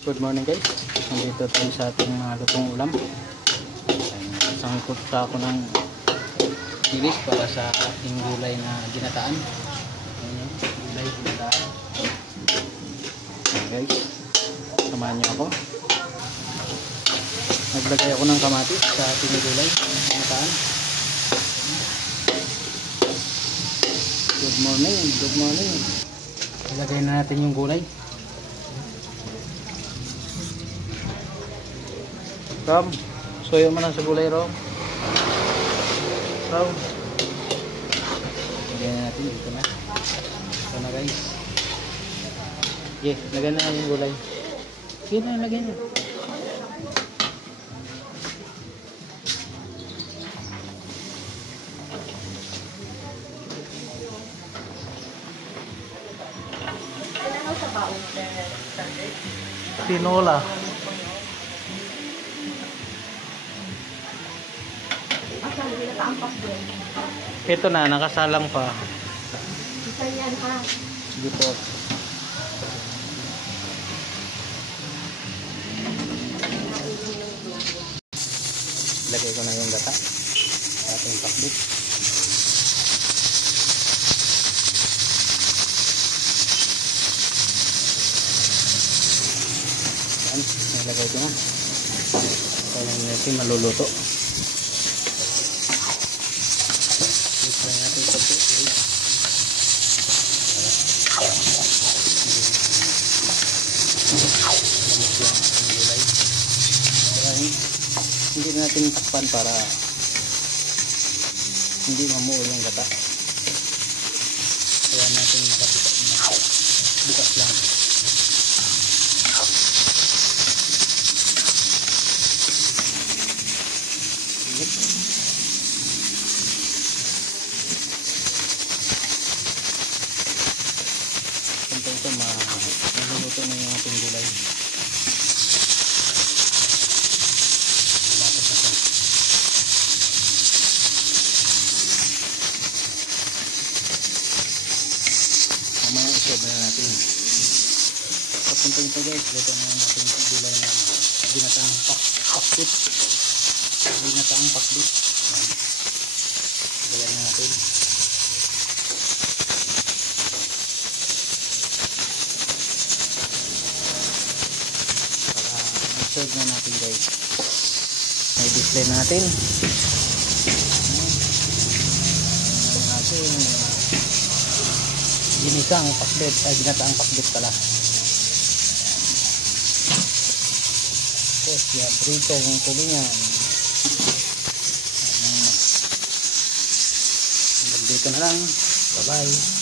Good morning guys, nandito tayo sa ating mga lutong ulam. Sangkot sa ako ng ilis para sa ating gulay na ginataan. Gulay ginataan. Guys, samahan niyo ako. Naglagay ako ng kamatis sa ating gulay ginataan. Good morning, good morning. Ilagay na natin yung gulay. Rom, suyo mo lang sa gulay, Rom. Rom. Lagyan na natin dito na. Ito na guys. Lagyan na yung gulay. Sige na, lagyan na. Tinola. Ito na, nakasalang pa. Isa yan ha. Dito. Lagay ko na yung gata sa ating pakbit. Yan, nilagay ko na. Kaya natin maluluto. Hindi natin takpan para hindi mamuo yung gata. Kaya natin bukas lang. Ito maluluto na yung ating gulay. Mamaya isob na natin. Papunta ito guys, ito na yung ating gulay na ginataang pakbit. Ginataang pakbit. Lagyan na natin. Para isob na natin guys. May display natin. Ginisang pakbit, ay ginataang pakbit pala. Tapos yan, prito yung tulingan. Dito na lang. Bye bye.